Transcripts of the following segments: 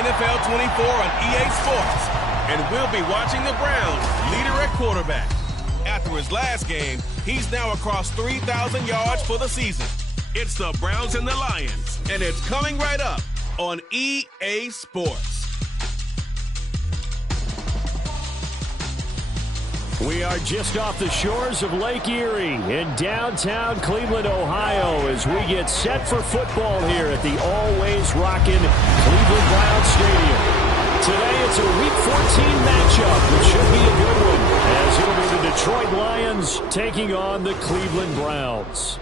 NFL 24 on EA Sports. And we'll be watching the Browns, leader at quarterback. After his last game, he's now across 3,000 yards for the season. It's the Browns and the Lions, and it's coming right up on EA Sports. We are just off the shores of Lake Erie in downtown Cleveland, Ohio, as we get set for football here at the always rockin' Cleveland Browns Stadium. Today it's a Week 14 matchup, which should be a good one, as it'll be the Detroit Lions taking on the Cleveland Browns.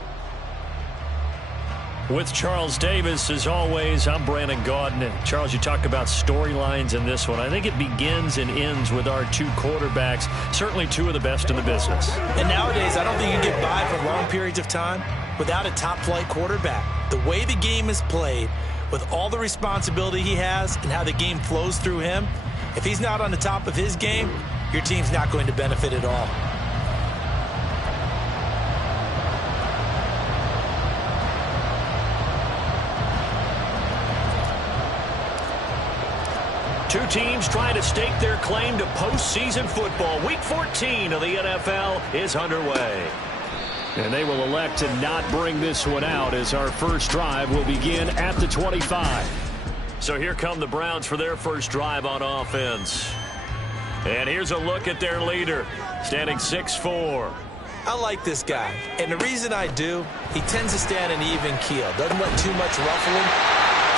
With Charles Davis, as always, I'm Brandon Gaudin. And Charles, you talk about storylines in this one. I think it begins and ends with our two quarterbacks, certainly two of the best in the business. And nowadays, I don't think you get by for long periods of time without a top-flight quarterback. The way the game is played, with all the responsibility he has and how the game flows through him, if he's not on the top of his game, your team's not going to benefit at all. Two teams trying to stake their claim to postseason football. Week 14 of the NFL is underway. And they will elect to not bring this one out, as our first drive will begin at the 25. So here come the Browns for their first drive on offense. And here's a look at their leader, standing 6'4". I like this guy, and the reason I do, he tends to stay on an even keel. Doesn't let too much ruffling.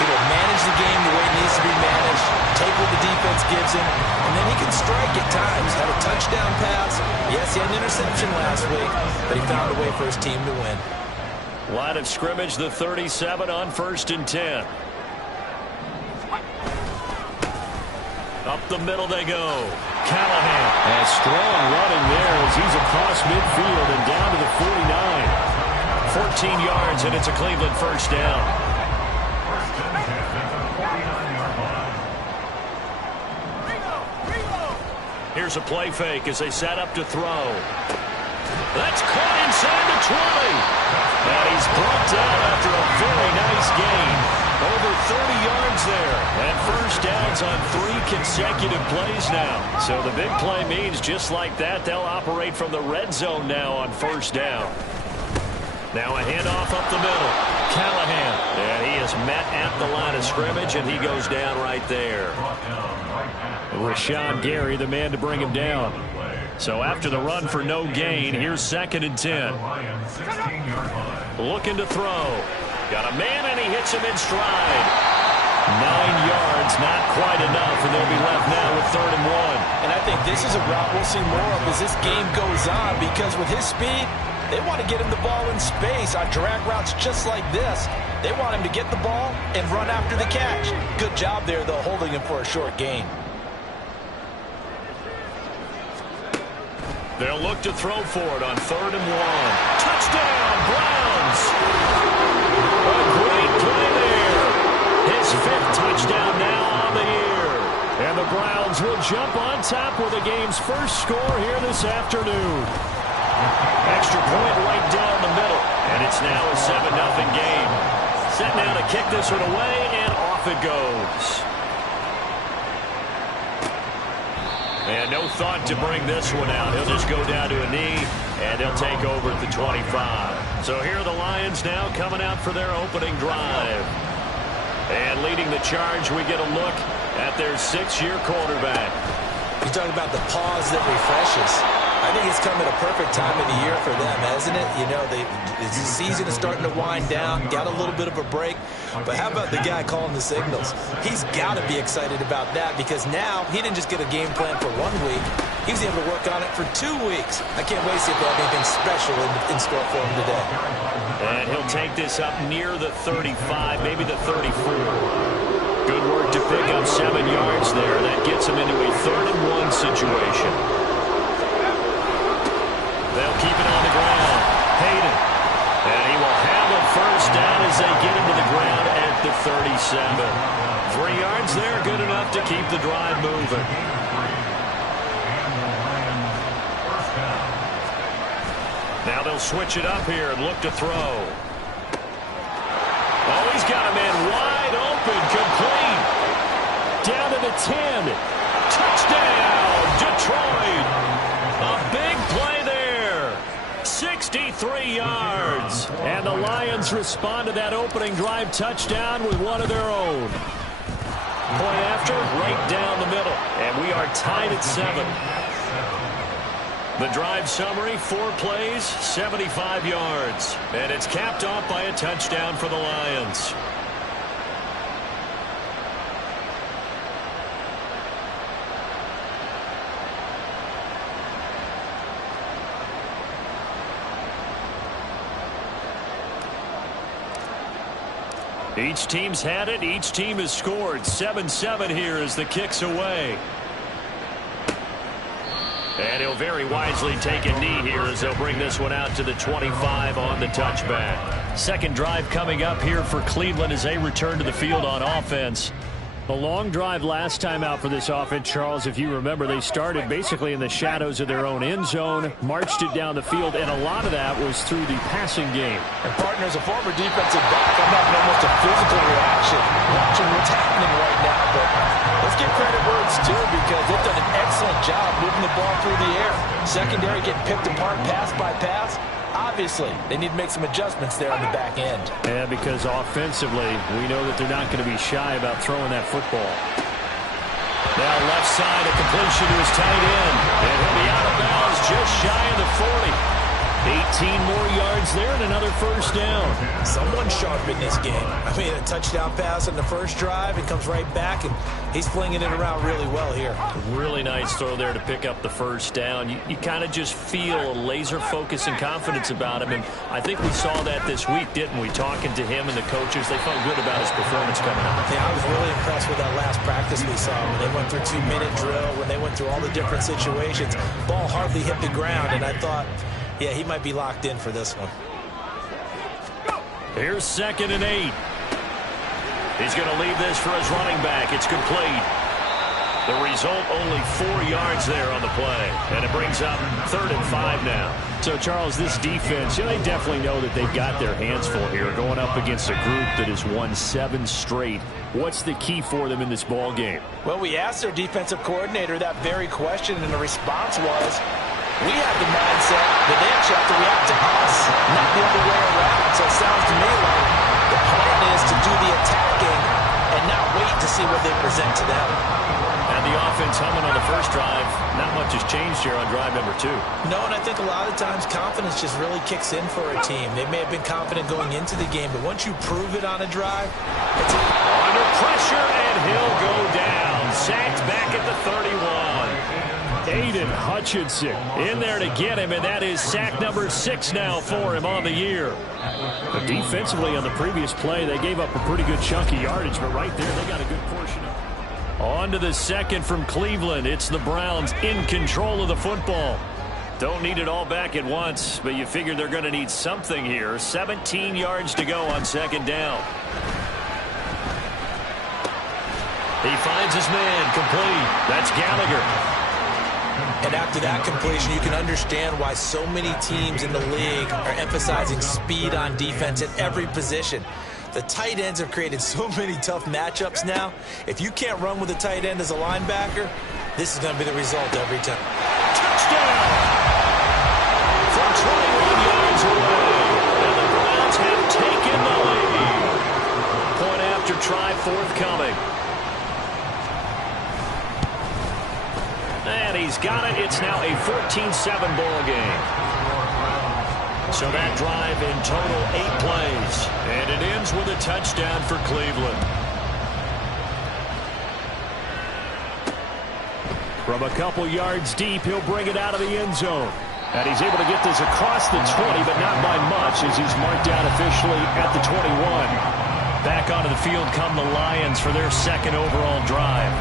He will manage the game the way it needs to be managed, take what the defense gives him, and then he can strike at times. Had a touchdown pass. Yes, he had an interception last week, but he found a way for his team to win. Line of scrimmage, the 37 on 1st and 10. Up the middle they go. Callahan. And strong running there as he's across midfield and down to the 49. 14 yards, and it's a Cleveland first down. Here's a play fake as they set up to throw. That's caught inside the 20. And he's brought down after a very nice gain. Over 30 yards there. And first downs on 3 consecutive plays now. So the big play means just like that, they'll operate from the red zone now on first down. Now a handoff up the middle. Callahan. And he is met at the line of scrimmage, and he goes down right there. Rashawn Gary, the man to bring him down. So after the run for no gain, here's 2nd and 10. Looking to throw. Got a man, and he hits him in stride. 9 yards, not quite enough, and they'll be left now with 3rd and 1. And I think this is a route we'll see more of as this game goes on, because with his speed, they want to get him the ball in space on drag routes just like this. They want him to get the ball and run after the catch. Good job there, though, holding him for a short gain. They'll look to throw for it on 3rd and 1. Touchdown, Browns! A great play there. His 5th touchdown now on the year. And the Browns will jump on top with the game's first score here this afternoon. Extra point right down the middle. And it's now a 7-0 game. Set now to kick this one away, and off it goes. And no thought to bring this one out. He'll just go down to a knee, and they'll take over at the 25. So here are the Lions now coming out for their opening drive. And leading the charge, we get a look at their 6-year quarterback. You're talking about the pause that refreshes. I think it's come at a perfect time of the year for them, hasn't it? You know, the season is starting to wind down, got a little bit of a break. But how about the guy calling the signals? He's got to be excited about that, because now he didn't just get a game plan for 1 week. He was able to work on it for 2 weeks. I can't wait to see if they have anything special in store for him today. And he'll take this up near the 35, maybe the 34. Good work to pick up 7 yards there. That gets him into a 3rd and 1 situation. They'll keep it on the ground. Hayden. And he will have a first down as they get him to the ground at the 37. 3 yards there, good enough to keep the drive moving. Now they'll switch it up here and look to throw. Oh, he's got a man wide open, complete. 10. Touchdown, Detroit. A big play there. 63 yards. And the Lions respond to that opening drive touchdown with one of their own. Point after, right down the middle. And we are tied at 7. The drive summary, 4 plays, 75 yards. And it's capped off by a touchdown for the Lions. Each team's had it. Each team has scored. 7-7 here as the kick's away. And he'll very wisely take a knee here as they'll bring this one out to the 25 on the touchback. Second drive coming up here for Cleveland as they return to the field on offense. A long drive last time out for this offense, Charles. If you remember, they started basically in the shadows of their own end zone, marched it down the field, and a lot of that was through the passing game. And partner, as a former defensive back, I'm having almost a physical reaction watching what's happening right now. But let's give credit where it's due because they've done an excellent job moving the ball through the air. Secondary getting picked apart pass by pass. Obviously, they need to make some adjustments there on the back end. Yeah, because offensively, we know that they're not going to be shy about throwing that football. Now left side, a completion to his tight end. And he'll be out of bounds just shy of the 40. 18 more yards there and another first down. Someone sharp in this game. I mean, a touchdown pass in the first drive and comes right back, and he's flinging it around really well here. Really nice throw there to pick up the first down. You kind of just feel a laser focus and confidence about him, and I think we saw that this week, didn't we? Talking to him and the coaches, they felt good about his performance coming up. Yeah, I was really impressed with that last practice we saw when they went through 2-minute drill, when they went through all the different situations. Ball hardly hit the ground, and I thought, yeah, he might be locked in for this one. Here's 2nd and 8. He's going to leave this for his running back. It's complete. The result, only 4 yards there on the play. And it brings up 3rd and 5 now. So, Charles, this defense, they definitely know that they've got their hands full here going up against a group that has won 7 straight. What's the key for them in this ball game? Well, we asked their defensive coordinator that very question, and the response was, we have the mindset that they actually have to react to us, not the other way around. So it sounds to me like the plan is to do the attacking and not wait to see what they present to them. And the offense humming on the first drive. Not much has changed here on drive number 2. No, and I think a lot of times confidence just really kicks in for a team. They may have been confident going into the game, but once you prove it on a drive, it's under pressure, and he'll go down. Sacked back at the 31. Aiden Hutchinson in there to get him, and that is sack number 6 now for him on the year. But defensively on the previous play, they gave up a pretty good chunk of yardage, but right there they got a good portion of it. On to the second from Cleveland. It's the Browns in control of the football. Don't need it all back at once, but you figure they're going to need something here. 17 yards to go on 2nd down. He finds his man, complete. That's Gallagher. And after that completion, you can understand why so many teams in the league are emphasizing speed on defense at every position. The tight ends have created so many tough matchups now. If you can't run with a tight end as a linebacker, this is going to be the result every time. Touchdown! From 21 yards away. And the Browns have taken the lead. Point after try forthcoming. And he's got it. It's now a 14-7 ball game. So that drive in total 8 plays. And it ends with a touchdown for Cleveland. From a couple yards deep, he'll bring it out of the end zone. And he's able to get this across the 20, but not by much as he's marked down officially at the 21. Back onto the field come the Lions for their 2nd overall drive.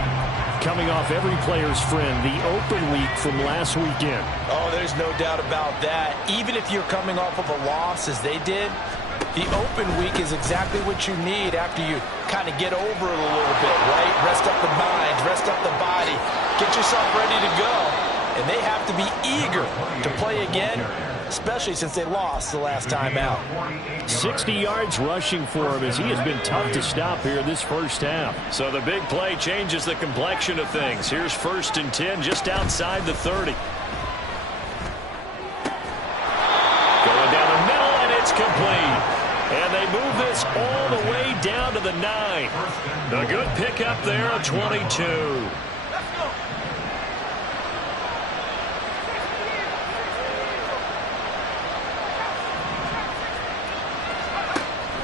Coming off every player's friend, the open week from last weekend. Oh, there's no doubt about that. Even if you're coming off of a loss, as they did, the open week is exactly what you need after you kind of get over it a little bit, right? Rest up the mind, rest up the body, get yourself ready to go. and they have to be eager to play again, especially since they lost the last time out. 60 yards rushing for him as he has been tough to stop here this first half. So the big play changes the complexion of things. Here's 1st and 10 just outside the 30. Going down the middle, and it's complete. And they move this all the way down to the 9. A good pickup there, a 22.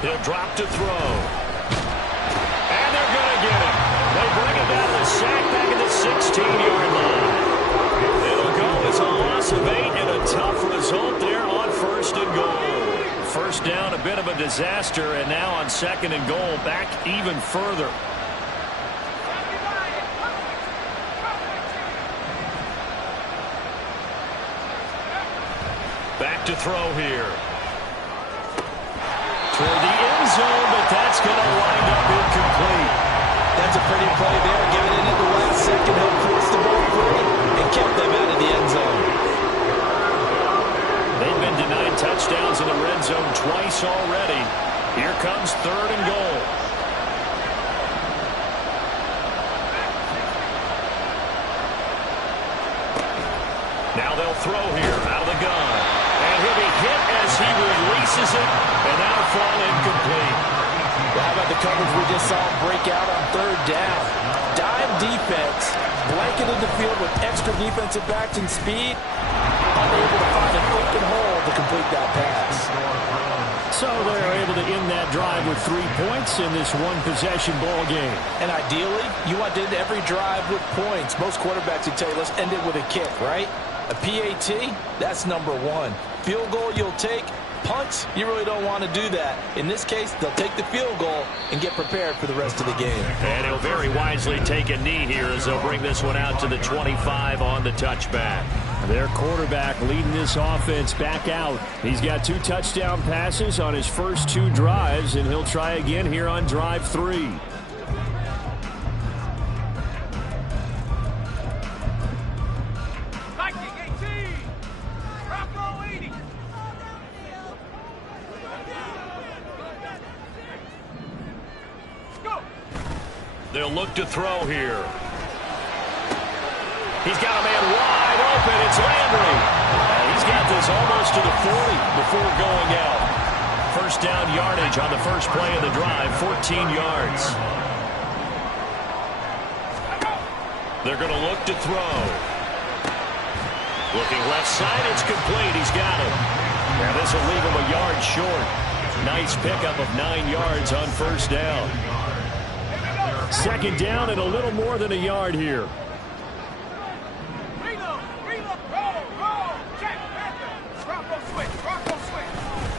He'll drop to throw. And they're going to get him. They bring him down to the sack back at the 16-yard line. It'll go as a loss of 8 and a tough result there on 1st and goal. First down, a bit of a disaster, and now on 2nd and goal, back even further. Back to throw here. Toward the end zone, but that's going to wind up incomplete. That's a pretty play there. Giving it in the last second, helped force the ball free and kept them out of the end zone. They've been denied touchdowns in the red zone twice already. Here comes 3rd and goal. Now they'll throw here out of the gun. And he'll be hit as he releases it, and that'll fall incomplete. Well, how about the coverage we just saw break out on 3rd down? Dime defense, blanketed the field with extra defensive backs and speed, unable to find an open hole to complete that pass. So they're able to end that drive with 3 points in this one-possession ball game. And ideally, you want to end every drive with points. Most quarterbacks would tell you, let's end it with a kick, right? A PAT, that's number 1. Field goal you'll take. Punts, you really don't want to do that. In this case, they'll take the field goal and get prepared for the rest of the game. And he'll very wisely take a knee here as they'll bring this one out to the 25 on the touchback. Their quarterback leading this offense back out. He's got 2 touchdown passes on his first 2 drives, and he'll try again here on drive 3. They'll look to throw here. He's got a man wide open. It's Landry. He's got this almost to the 40 before going out. First down yardage on the first play of the drive, 14 yards. They're going to look to throw. Looking left side, it's complete. He's got it. And this will leave him a yard short. Nice pickup of 9 yards on first down. Second down and a little more than a yard here.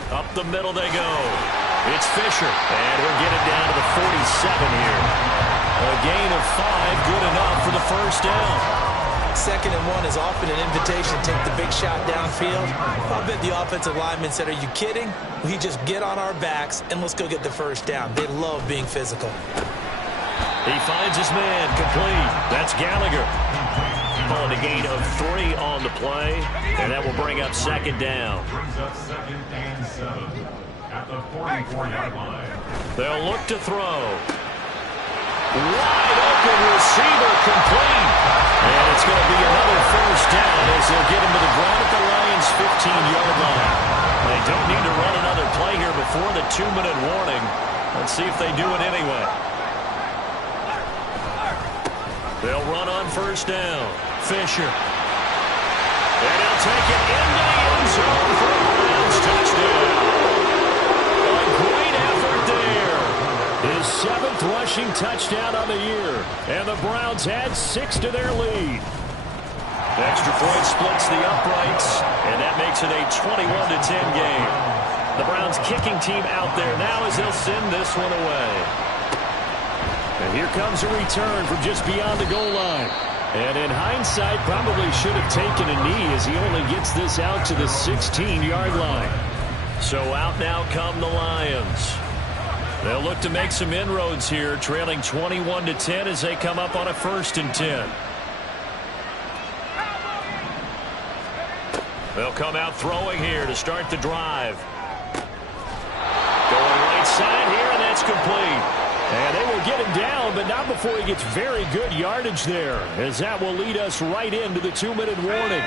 Up the middle they go. It's Fisher, and he'll get it down to the 47 here. A gain of 5, good enough for the first down. 2nd and 1 is often an invitation to take the big shot downfield. I bet the offensive lineman said, are you kidding? We just get on our backs and let's go get the first down. They love being physical. He finds his man complete. That's Gallagher. Calling a gain of 3 on the play, and that will bring up 2nd down. At the 44-yard line. They'll look to throw. Wide open receiver complete. And it's going to be another first down as they'll get him to the ground at the Lions' 15-yard line. They don't need to run another play here before the 2-minute warning. Let's see if they do it anyway. They'll run on first down. Fisher. And he'll take it into the end zone for a Browns touchdown. A great effort there. His 7th rushing touchdown on the year. And the Browns add 6 to their lead. Extra point splits the uprights, and that makes it a 21-10 game. The Browns kicking team out there now as they'll send this one away. And here comes a return from just beyond the goal line. And in hindsight, probably should have taken a knee as he only gets this out to the 16-yard line. So out now come the Lions. They'll look to make some inroads here, trailing 21-10 as they come up on a 1st and 10. They'll come out throwing here to start the drive. Going right side here, and that's complete. And they will get him down, but not before he gets very good yardage there, as that will lead us right into the 2-minute warning.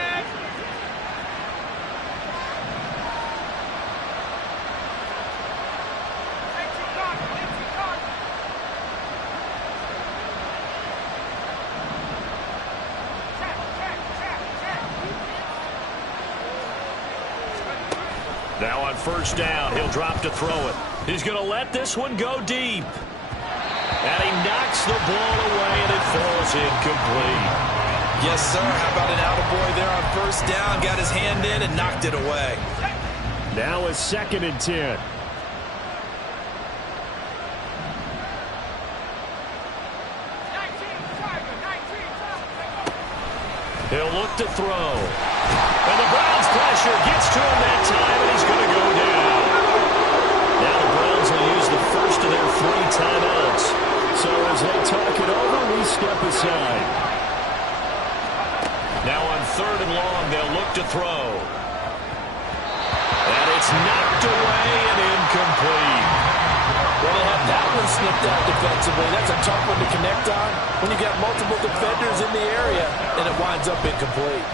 Now on first down, he'll drop to throw it. He's going to let this one go deep. And he knocks the ball away, and it falls incomplete. Yes, sir. How about an attaboy there on first down? Got his hand in and knocked it away. Now it's 2nd and 10. He'll look to throw. And the Browns pressure gets to him that time, and he's going to go down. Now the Browns will use the first of their 3 timeouts. So as they talk it over, we step aside. Now on 3rd and long, they'll look to throw. And it's knocked away and incomplete. Well, they have that one snipped out defensively. That's a tough one to connect on when you got multiple defenders in the area, and it winds up incomplete.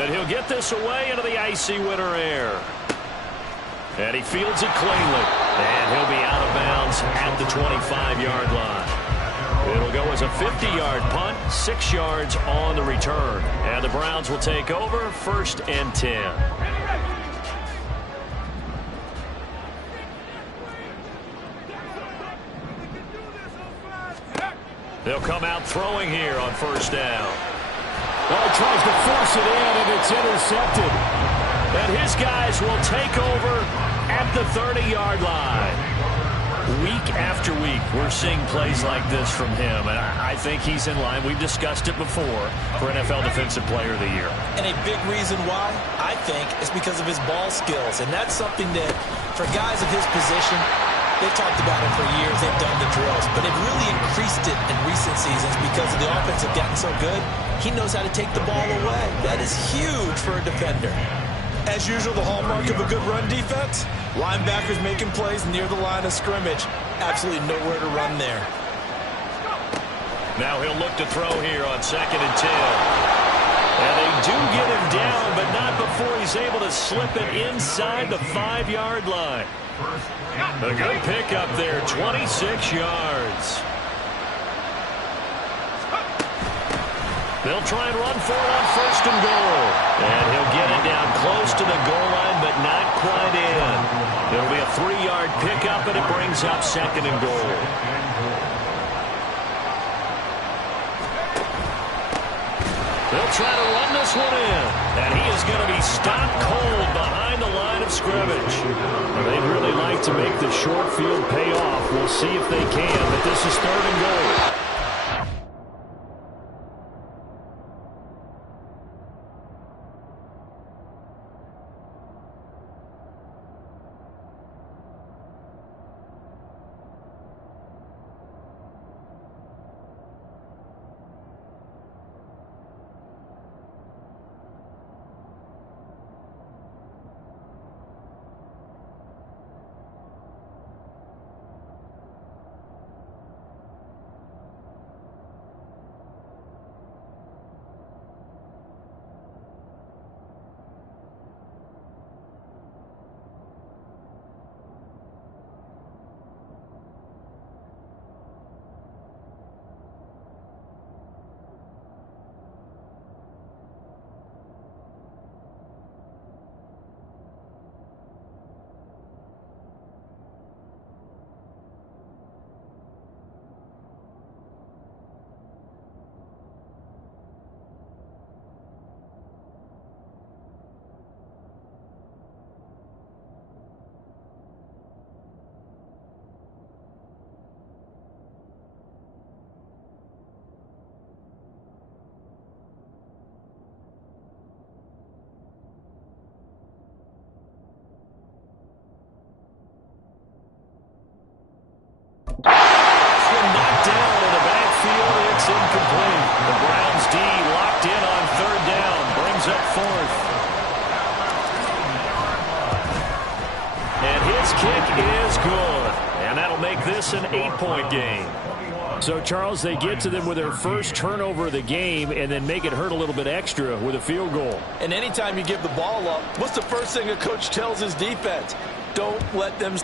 And he'll get this away into the icy winter air. And he fields it cleanly. And he'll be out of bounds at the 25-yard line. It'll go as a 50-yard punt, 6 yards on the return. And the Browns will take over 1st and 10. They'll come out throwing here on first down. Well, he tries to force it in, and it's intercepted. And his guys will take over at the 30-yard line. Week after week, we're seeing plays like this from him, and I think he's in line. We've discussed it before for NFL Defensive Player of the Year. And a big reason why, I think, is because of his ball skills. And that's something that, for guys of his position, they've talked about it for years. They've done the drills. But they've really increased it in recent seasons because the offense have gotten so good. He knows how to take the ball away. That is huge for a defender. As usual, the hallmark of a good run defense, linebackers making plays near the line of scrimmage. Absolutely nowhere to run there. Now he'll look to throw here on 2nd and 10. And they do get him down, but not before he's able to slip it inside the 5-yard line. A good pickup there, 26 yards. They'll try and run for it on 1st and goal. And he'll get it down close to the goal line, but not quite in. It'll be a 3-yard pickup, and it brings up 2nd and goal. They'll try to run this one in. And he is going to be stopped cold behind the line of scrimmage. They'd really like to make the short field pay off. We'll see if they can, but this is 3rd and goal. Incomplete. The Browns D locked in on 3rd down. Brings up 4th. kick is good. And that'll make this an 8-point game. So, Charles, they get to them with their first turnover of the game and then make it hurt a little bit extra with a field goal. And anytime you give the ball up, what's the first thing a coach tells his defense? Don't let them...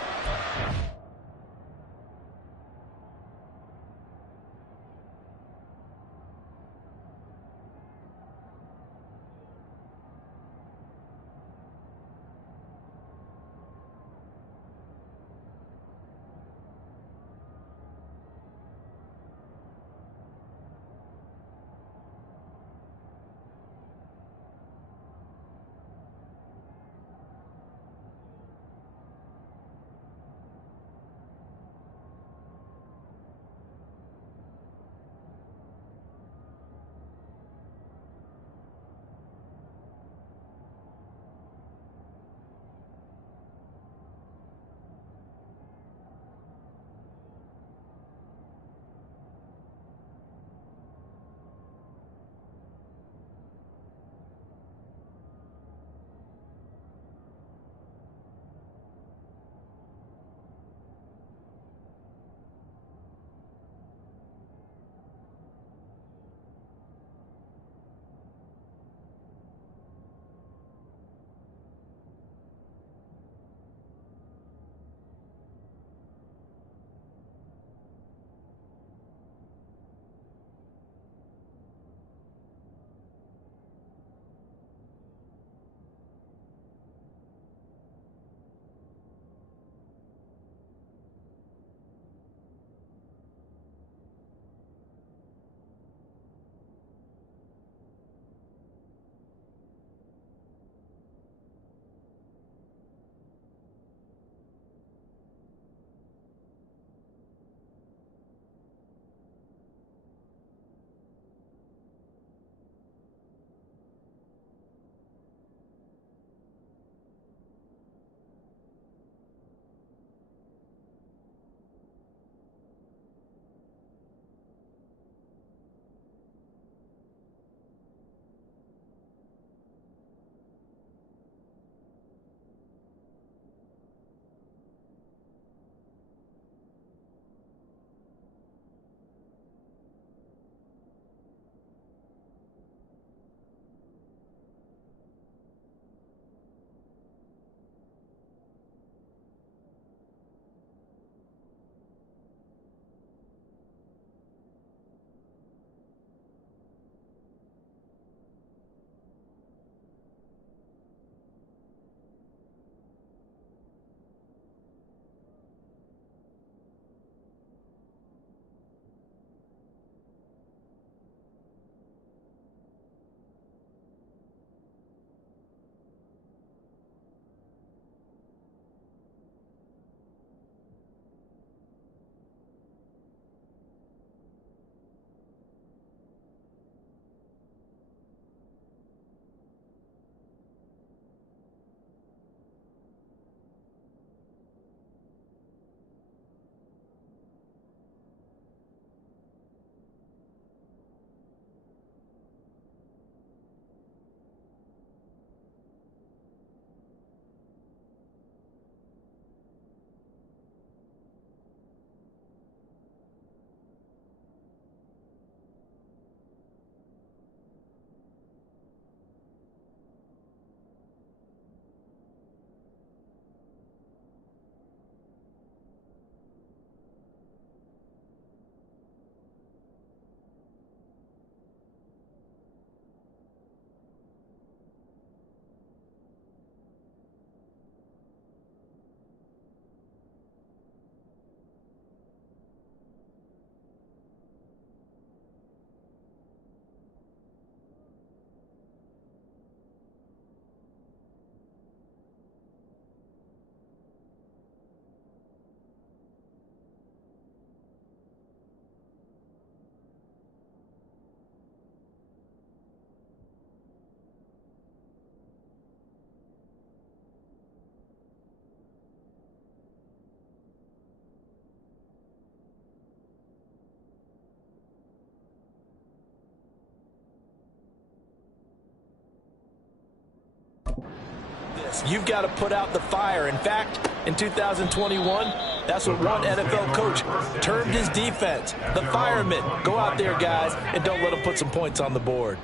defense. You've got to put out the fire. In fact, in 2021, that's what one NFL coach termed his defense. The firemen. Go out there, guys, and don't let them put some points on the board.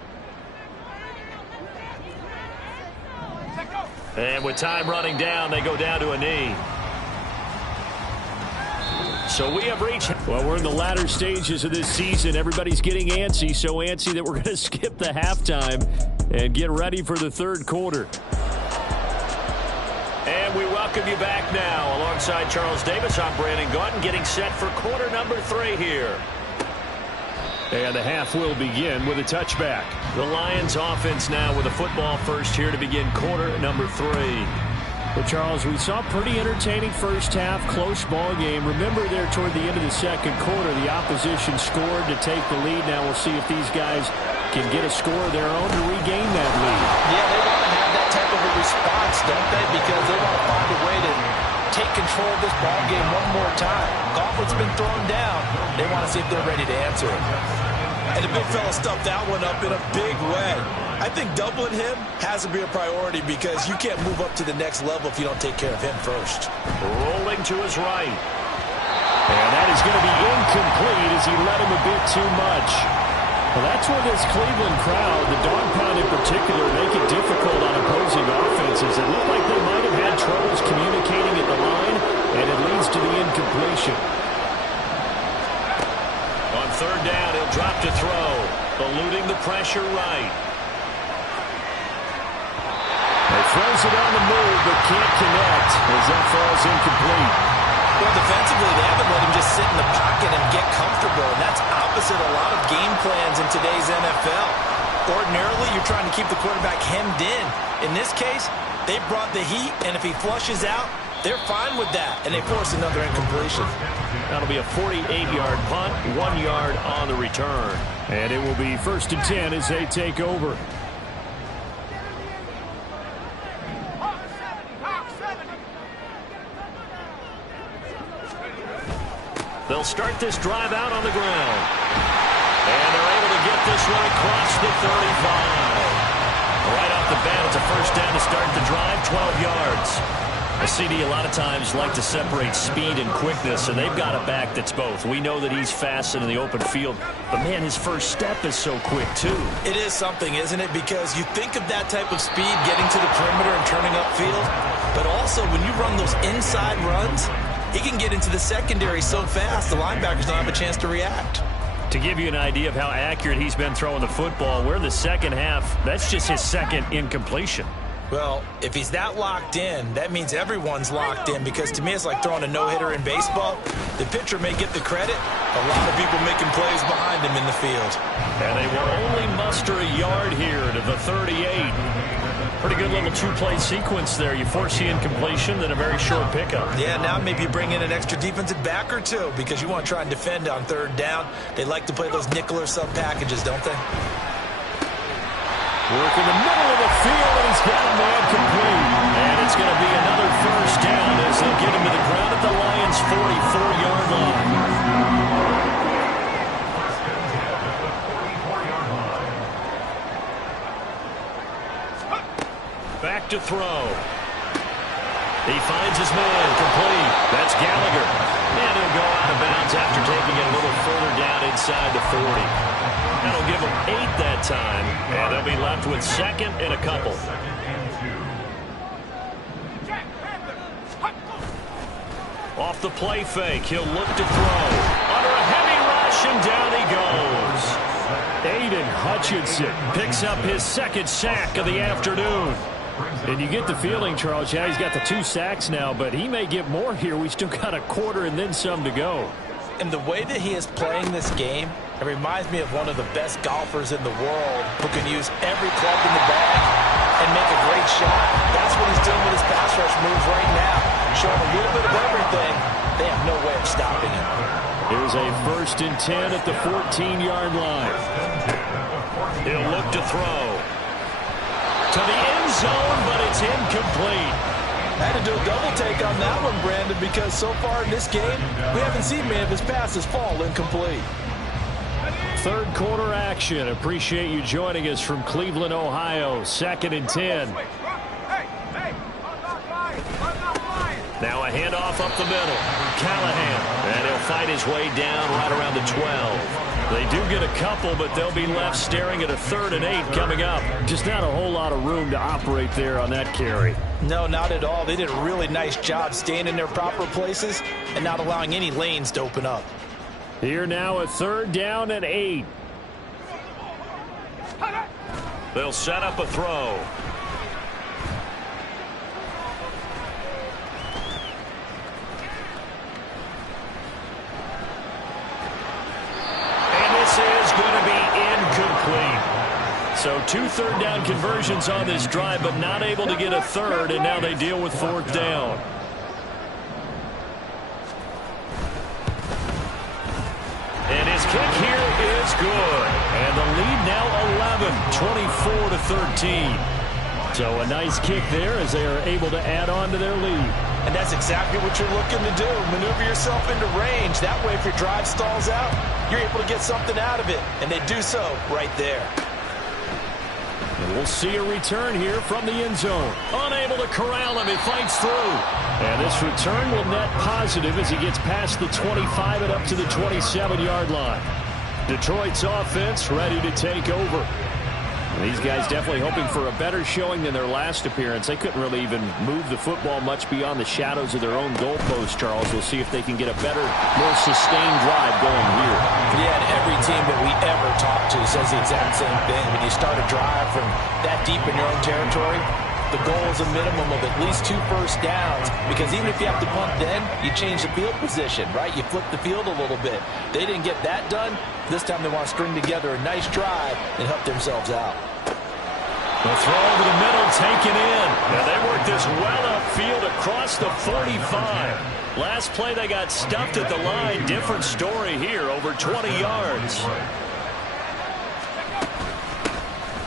And with time running down, they go down to a knee. So we have reached... Well, we're in the latter stages of this season. Everybody's getting antsy, so antsy that we're going to skip the halftime and get ready for the third quarter. And we welcome you back now. Alongside Charles Davis, I'm Brandon Gaudin, getting set for quarter number 3 here. And the half will begin with a touchback. The Lions offense now with a football first here to begin quarter number 3. Well, Charles, we saw pretty entertaining first half, close ball game. Remember there toward the end of the second quarter, the opposition scored to take the lead. Now we'll see if these guys can get a score of their own to regain that lead. Yeah, they want to have that type of a response, don't they? Because they want to find a way to take control of this ball game one more time. Gauntlet's been thrown down. They want to see if they're ready to answer it. And the big fella stuffed that one up in a big way. I think doubling him has to be a priority because you can't move up to the next level if you don't take care of him first. Rolling to his right. And that is going to be incomplete as he led him a bit too much. Well, that's where this Cleveland crowd, the dog pound in particular, make it difficult on opposing offenses. It looked like they might have had troubles communicating at the line, and it leads to the incompletion. On third down, he'll drop to throw, eluding the pressure right. He throws it on the move, but can't connect as that falls incomplete. Well, defensively, they haven't let him just sit in the pocket and get comfortable, and that's opposite a lot of game plans in today's NFL. Ordinarily, you're trying to keep the quarterback hemmed in. In this case, they brought the heat, and if he flushes out, they're fine with that, and they force another incompletion. That'll be a 48-yard punt, 1 yard on the return. And it will be 1st and 10 as they take over. They'll start this drive out on the ground. And they're able to get this one across the 35. Right off the bat, it's a first down to start the drive, 12 yards. A CD a lot of times like to separate speed and quickness, and they've got a back that's both. We know that he's fast in the open field, but, man, his first step is so quick, too. It is something, isn't it? Because you think of that type of speed getting to the perimeter and turning upfield, but also when you run those inside runs, he can get into the secondary so fast the linebackers don't have a chance to react. To give you an idea of how accurate he's been throwing the football, we're in the second half. That's just his second incompletion. Well, if he's that locked in, that means everyone's locked in, because to me it's like throwing a no-hitter in baseball. The pitcher may get the credit, a lot of people making plays behind him in the field. And they will only muster a yard here to the 38. Pretty good little two-play sequence there. You force the incompletion, then a very short pickup. Yeah, now maybe you bring in an extra defensive back or two because you want to try and defend on third down. They like to play those nickel or sub packages, don't they? Work in the middle of the field, and he's got a man complete. And it's going to be another first down as they'll get him to the ground at the Lions' 44-yard line. Back to throw. He finds his man, complete. That's Gallagher. And he'll go out of bounds after taking it a little further down inside the 40. That'll give them 8 that time, and they'll be left with second and a couple. Off the play fake, he'll look to throw. Under a heavy rush, and down he goes. Aiden Hutchinson picks up his second sack of the afternoon. And you get the feeling, Charles, yeah, he's got the 2 sacks now, but he may get more here. We still got a quarter and then some to go. And the way that he is playing this game, it reminds me of one of the best golfers in the world who can use every club in the bag and make a great shot. That's what he's doing with his pass rush moves right now. Showing a little bit of everything. They have no way of stopping him. Here's a 1st and 10 at the 14-yard line. He'll look to throw. To the end zone, but it's incomplete. I had to do a double take on that one, Brandon, because so far in this game, we haven't seen many of his passes fall incomplete. Third quarter action. Appreciate you joining us from Cleveland, Ohio. 2nd and 10. Now a handoff up the middle. Callahan. And he'll fight his way down right around the 12. They do get a couple, but they'll be left staring at a 3rd and 8 coming up. Just not a whole lot of room to operate there on that carry. No, not at all. They did a really nice job staying in their proper places and not allowing any lanes to open up. Here now a 3rd down and 8. They'll set up a throw. Is going to be incomplete. So 2 3rd down conversions on this drive, but not able to get a 3rd, and now they deal with 4th down. And his kick here is good. And the lead now 11, 24-13. So a nice kick there as they are able to add on to their lead. And that's exactly what you're looking to do. Maneuver yourself into range. That way, if your drive stalls out, you're able to get something out of it. And they do so right there. And we'll see a return here from the end zone. Unable to corral him. He fights through. And this return will net positive as he gets past the 25 and up to the 27-yard line. Detroit's offense ready to take over. These guys definitely hoping for a better showing than their last appearance. They couldn't really even move the football much beyond the shadows of their own goalpost, Charles. We'll see if they can get a better, more sustained drive going here. Yeah, and every team that we ever talk to says the exact same thing. When you start a drive from that deep in your own territory, the goal is a minimum of at least 2 first downs, because even if you have to punt then, you change the field position, right? You flip the field a little bit. They didn't get that done. This time they want to string together a nice drive and help themselves out. The throw over the middle taken in. Now they work this well upfield across the 45. Last play they got stuffed at the line. Different story here, over 20 yards.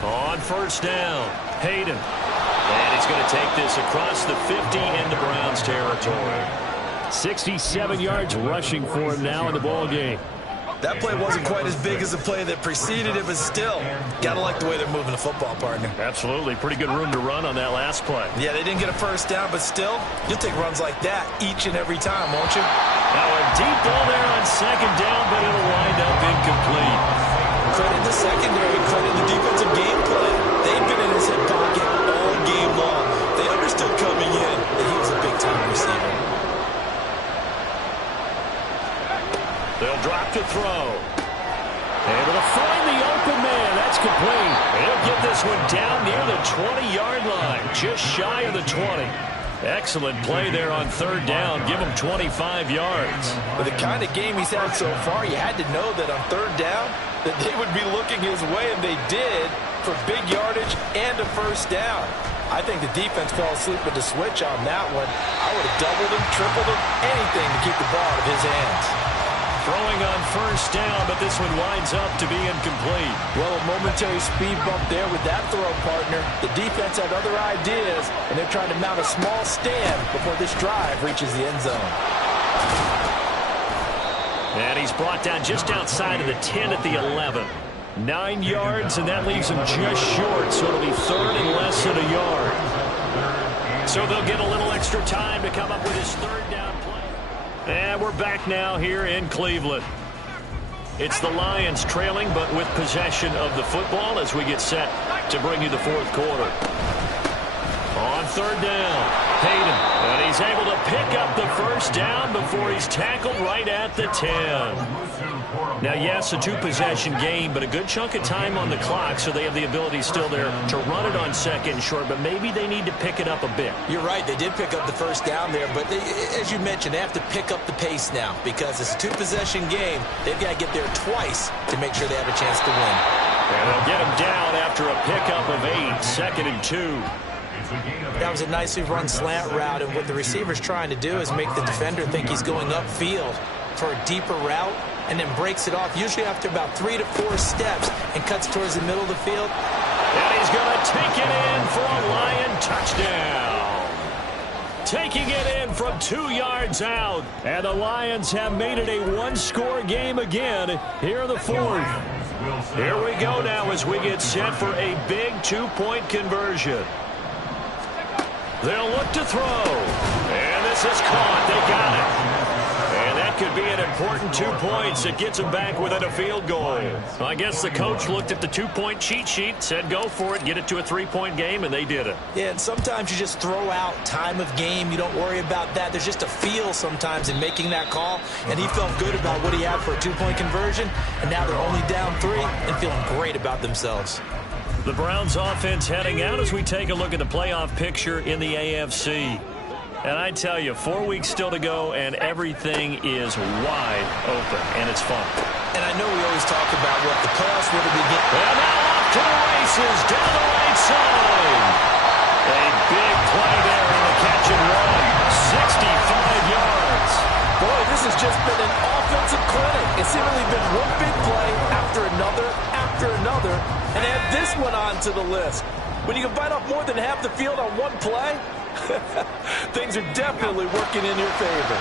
On 1st down, Hayden. And he's going to take this across the 50 into Browns territory. 67 yards rushing for him now in the ball game. That play wasn't quite as big as the play that preceded it, but still, got to like the way they're moving the football, partner. Absolutely. Pretty good room to run on that last play. Yeah, they didn't get a 1st down, but still, you'll take runs like that each and every time, won't you? Now a deep ball there on 2nd down, but it'll wind up incomplete. Credit the secondary, credit the defensive game plan. They've been in his hip pocket all game long. They understood coming in that he was a big-time receiver. They'll drop to throw. Able to find the open man. That's complete. He'll get this one down near the 20-yard line, just shy of the 20. Excellent play there on 3rd down. Give him 25 yards. With the kind of game he's had so far, you had to know that on 3rd down that they would be looking his way, and they did, for big yardage and a 1st down. I think the defense fell asleep with the switch on that one. I would have doubled him, tripled him, anything to keep the ball out of his hands. Throwing on 1st down, but this one winds up to be incomplete. Well, a momentary speed bump there with that throw, partner. The defense had other ideas, and they're trying to mount a small stand before this drive reaches the end zone. And he's brought down just outside of the 10 at the 11. 9 yards, and that leaves him just short, so it'll be 3rd and less than a yard. So they'll get a little extra time to come up with his 3rd down play. And we're back now here in Cleveland. It's the Lions trailing, but with possession of the football as we get set to bring you the 4th quarter. On 3rd down, Hayden. And he's able to pick up the 1st down before he's tackled right at the 10. Now, yes, a 2-possession game, but a good chunk of time on the clock, so they have the ability still there to run it on 2nd and short, but maybe they need to pick it up a bit. You're right. They did pick up the 1st down there, but as you mentioned, they have to pick up the pace now because it's a 2-possession game. They've got to get there twice to make sure they have a chance to win. And they'll get him down after a pickup of 8, 2nd and 2. That was a nicely run slant route, and what the receiver's trying to do is make the defender think he's going upfield for a deeper route, and then breaks it off, usually after about 3 to 4 steps, and cuts towards the middle of the field. And he's going to take it in for a Lion touchdown. Taking it in from 2 yards out. And the Lions have made it a 1-score game again here in the 4th. Here we go now as we get set for a big 2-point conversion. They'll look to throw. And this This is caught. They got it. And that could be an important 2 points. It gets them back within a field goal. Well, I guess the coach looked at the 2-point cheat sheet, said go for it, get it to a 3-point game, and they did it. Yeah, and sometimes you just throw out time of game. You don't worry about that. There's just a feel sometimes in making that call, and he felt good about what he had for a 2-point conversion, and now they're only down 3 and feeling great about themselves. The Browns offense heading out as we take a look at the playoff picture in the AFC. And I tell you, 4 weeks still to go, and everything is wide open, and it's fun. And I know we always talk about what the playoffs were to begin. And now off to the races, down the right side. A big play there in the catch and run, 65 yards. Boy, this has just been an offensive clinic. It's seemingly been one big play after another, and add this one on to the list. When you can bite off more than half the field on one play, things are definitely working in your favor.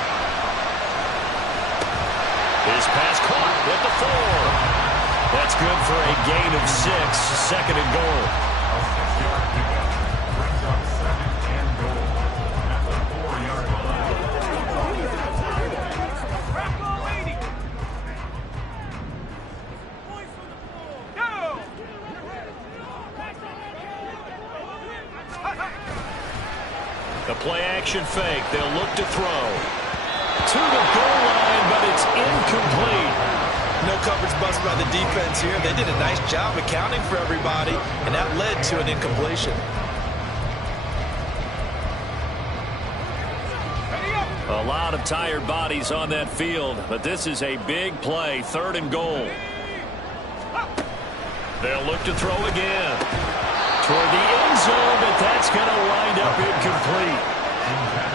His pass caught at the 4. That's good for a gain of 6, second and goal. A 6-yard pickup brings up second and goal at the 4-yard line. The play-action fake. They'll look to throw. To the goal line, but it's incomplete. No coverage bust by the defense here. They did a nice job accounting for everybody, and that led to an incompletion. A lot of tired bodies on that field, but this is a big play, 3rd and goal. They'll look to throw again. Toward the end zone, but that's going to wind up incomplete.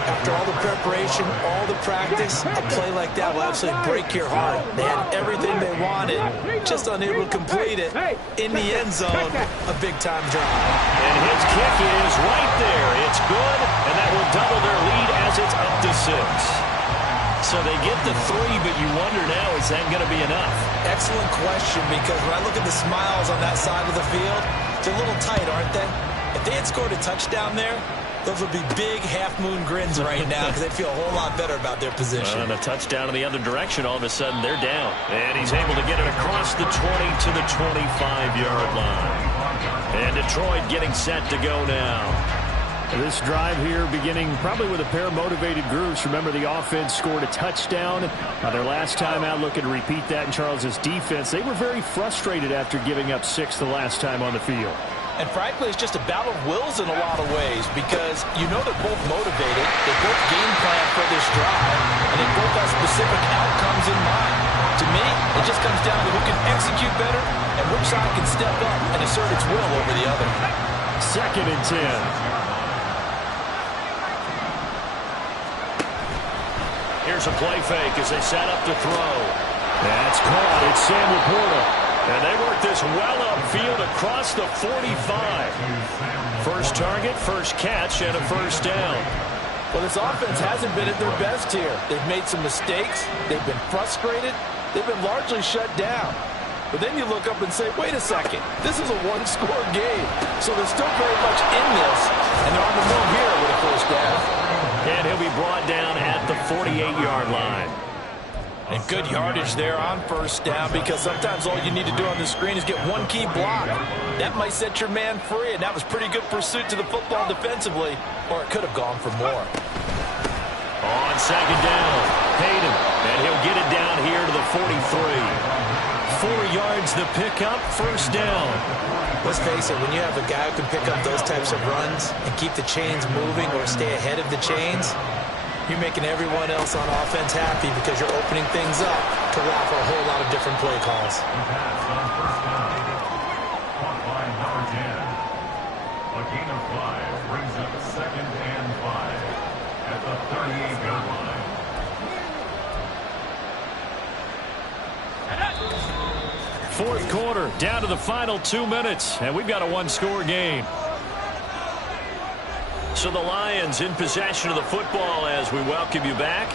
After all the preparation, all the practice, a play like that will absolutely break your heart. They had everything they wanted, just unable to complete it. In the end zone, a big-time drop. And his kick is right there. It's good, and that will double their lead as it's up to 6. So they get the 3, but you wonder now, is that going to be enough? Excellent question, because when I look at the smiles on that side of the field, they're a little tight, aren't they? If they had scored a touchdown there, those would be big half-moon grins right now because they'd feel a whole lot better about their position. And a touchdown in the other direction, all of a sudden they're down. And he's able to get it across the 20 to the 25-yard line. And Detroit getting set to go now. This drive here beginning probably with a pair of motivated groups. Remember, the offense scored a touchdown. Their last time out, looking to repeat that in Charles' defense. They were very frustrated after giving up 6 the last time on the field. And frankly, it's just a battle of wills in a lot of ways because you know they're both motivated. They both game plan for this drive, and they both have specific outcomes in mind. To me, it just comes down to who can execute better and which side can step up and assert its will over the other. 2nd and 10. Here's a play fake as they set up to throw. That's caught. It's Sam Laporta. And they work this well upfield across the 45. First target, first catch, and a first down. Well, this offense hasn't been at their best here. They've made some mistakes. They've been frustrated. They've been largely shut down. But then you look up and say, wait a second, this is a one-score game. So they're still very much in this, and they're on the move here with a first down. And he'll be brought down at the 48-yard line. And good yardage there on first down because sometimes all you need to do on the screen is get one key block. That might set your man free, and that was pretty good pursuit to the football defensively, or it could have gone for more. On second down, Hayden, and he'll get it down here to the 43. 4 yards the pickup, first down. Let's face it, when you have a guy who can pick up those types of runs and keep the chains moving or stay ahead of the chains, you're making everyone else on offense happy because you're opening things up to allow for a whole lot of different play calls. Pass on first down. Caught by number 10. A gain of 5 brings up 2nd and 5 at the 38-yard line. Fourth quarter, down to the final 2 minutes, and we've got a one-score game. So the Lions in possession of the football as we welcome you back.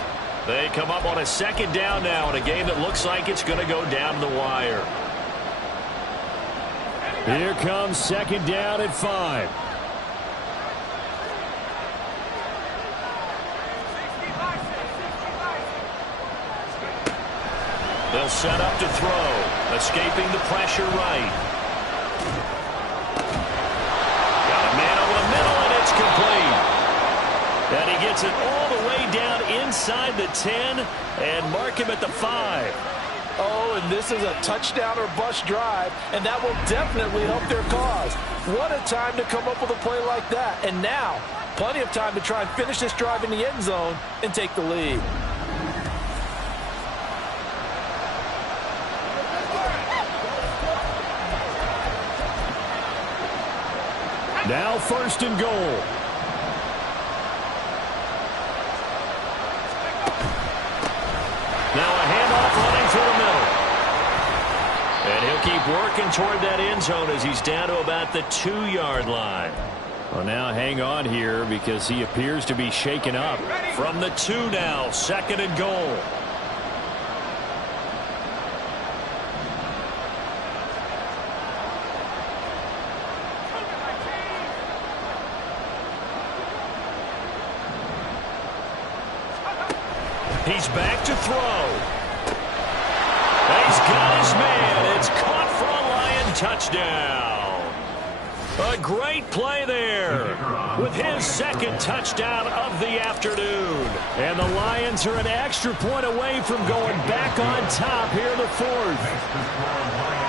They come up on a second down now in a game that looks like it's going to go down to the wire. Here comes second down at 5. They'll set up to throw. Escaping the pressure right. Got a man over the middle, and it's complete. And he gets it all the way down inside the 10 and mark him at the 5. Oh, and this is a touchdown or bust drive, and that will definitely help their cause. What a time to come up with a play like that. And now, plenty of time to try and finish this drive in the end zone and take the lead. Now 1st and goal. Now a handoff running through the middle. And he'll keep working toward that end zone as he's down to about the 2-yard line. Well, now hang on here because he appears to be shaken up. From the 2 now, 2nd and goal. He's back to throw. He's got his man. It's caught for a Lion touchdown. A great play there with his 2nd touchdown of the afternoon. And the Lions are an extra point away from going back on top here in the 4th.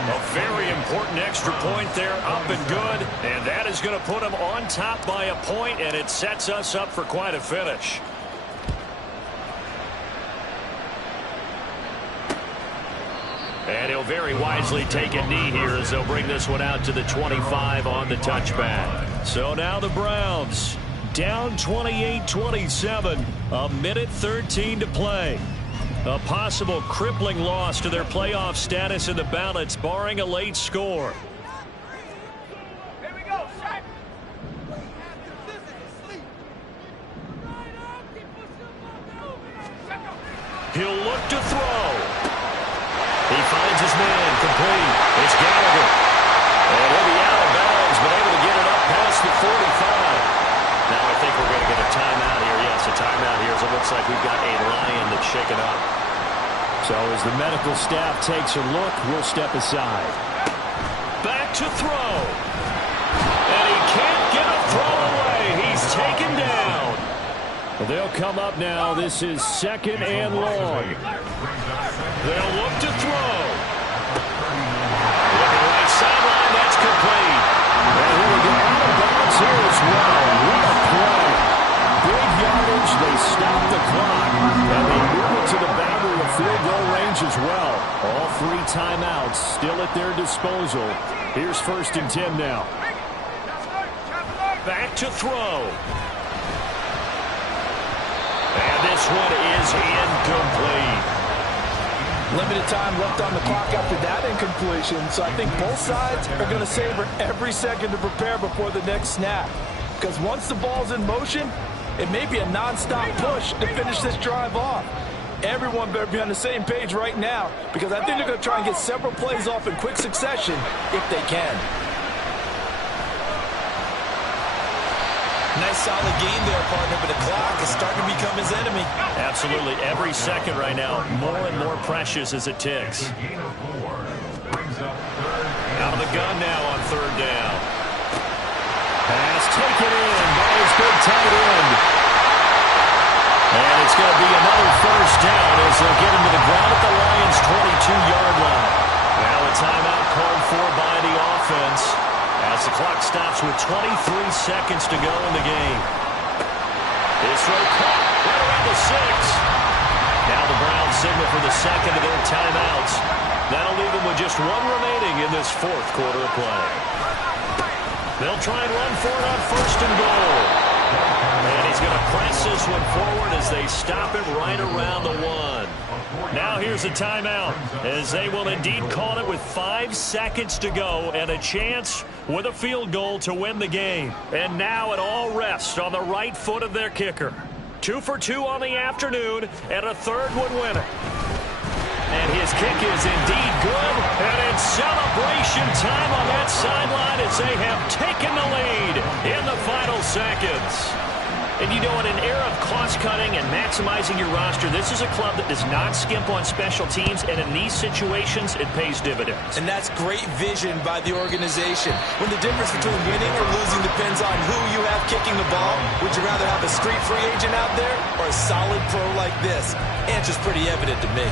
A very important extra point there, up and good. And that is going to put him on top by a point, and it sets us up for quite a finish. And he'll very wisely take a knee here as they'll bring this one out to the 25 on the touchback. So now the Browns down 28-27, a minute 13 to play. A possible crippling loss to their playoff status in the balance, barring a late score. Here we go, Shaq. He'll look to throw. He finds his man, complete. It's Gallagher. And he'll be out of bounds, but able to get it up past the 45. Now I think we're going to get a timeout here. Yes, a timeout here as it looks like we've got a Lion that's shaken up. So as the medical staff takes a look, we'll step aside. Back to throw. And he can't get a throw away. He's taken down. Well, they'll come up now. This is 2nd and long. They'll look to throw. Looking right sideline, that's complete. And he will get out of bounds here as well. What a play. Big yardage. They stop the clock. And they move it to the boundary of field goal range as well. All 3 timeouts still at their disposal. Here's 1st and 10 now. Back to throw. And this one is incomplete. Limited time left on the clock after that incompletion, so I think both sides are going to savor every second to prepare before the next snap. Because once the ball's in motion, it may be a non-stop push to finish this drive off. Everyone better be on the same page right now, because I think they're going to try and get several plays off in quick succession if they can. Nice solid game there, partner, but the clock is starting to become his enemy. Absolutely. Every second right now, more and more precious as it ticks. Out of the gun now on 3rd down. Pass taken in by his big tight end. And it's going to be another 1st down as they'll get him to the ground at the Lions' 22-yard line. Now a timeout called for by the offense as the clock stops with 23 seconds to go in the game. This throw caught right around the 6. Now the Browns signal for the 2nd of their timeouts. That'll leave them with just 1 remaining in this 4th quarter of play. They'll try and run for it on 1st and goal. And he's going to press this one forward as they stop it right around the 1. Now here's a timeout as they will indeed call it with 5 seconds to go and a chance with a field goal to win the game. And now it all rests on the right foot of their kicker. 2 for 2 on the afternoon, and a 3rd would win it. And his kick is indeed good, and it's celebration time on that sideline as they have taken the lead in the final seconds. And you know, in an era of cost-cutting and maximizing your roster, this is a club that does not skimp on special teams, and in these situations, it pays dividends. And that's great vision by the organization. When the difference between winning or losing depends on who you have kicking the ball, would you rather have a street free agent out there or a solid pro like this? Answer's pretty evident to me.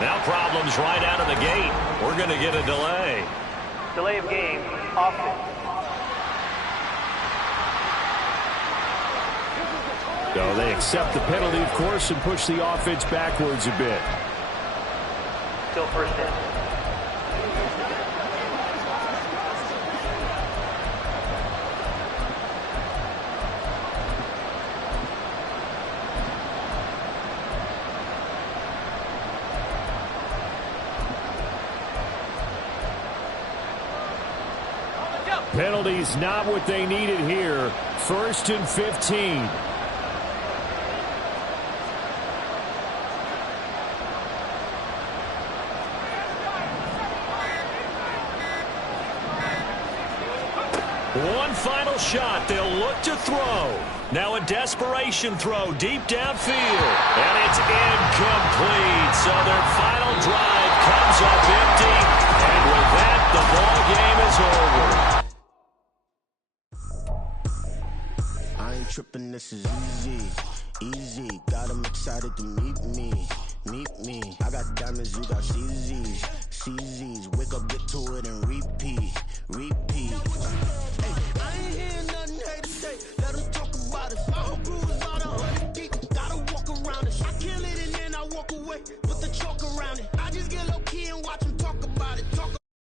Now problems right out of the gate. We're going to get a delay. Delay of game, offense. So they accept the penalty, of course, and push the offense backwards a bit. Still first down. Penalties not what they needed here. 1st and 15. One final shot. They'll look to throw. Now a desperation throw deep downfield. And it's incomplete. So their final drive comes up empty. And with that, the ball game is over. I ain't tripping, this is easy, easy. Got 'em excited to meet me. I got diamonds, you got CZs. Wake up, get to it, and repeat. Hey, I ain't hearing nothing haters say. Let 'em talk about it. My whole crew is all 100 deep. Gotta walk around it. I kill it and then I walk away with the chalk around it. I just get low key and watch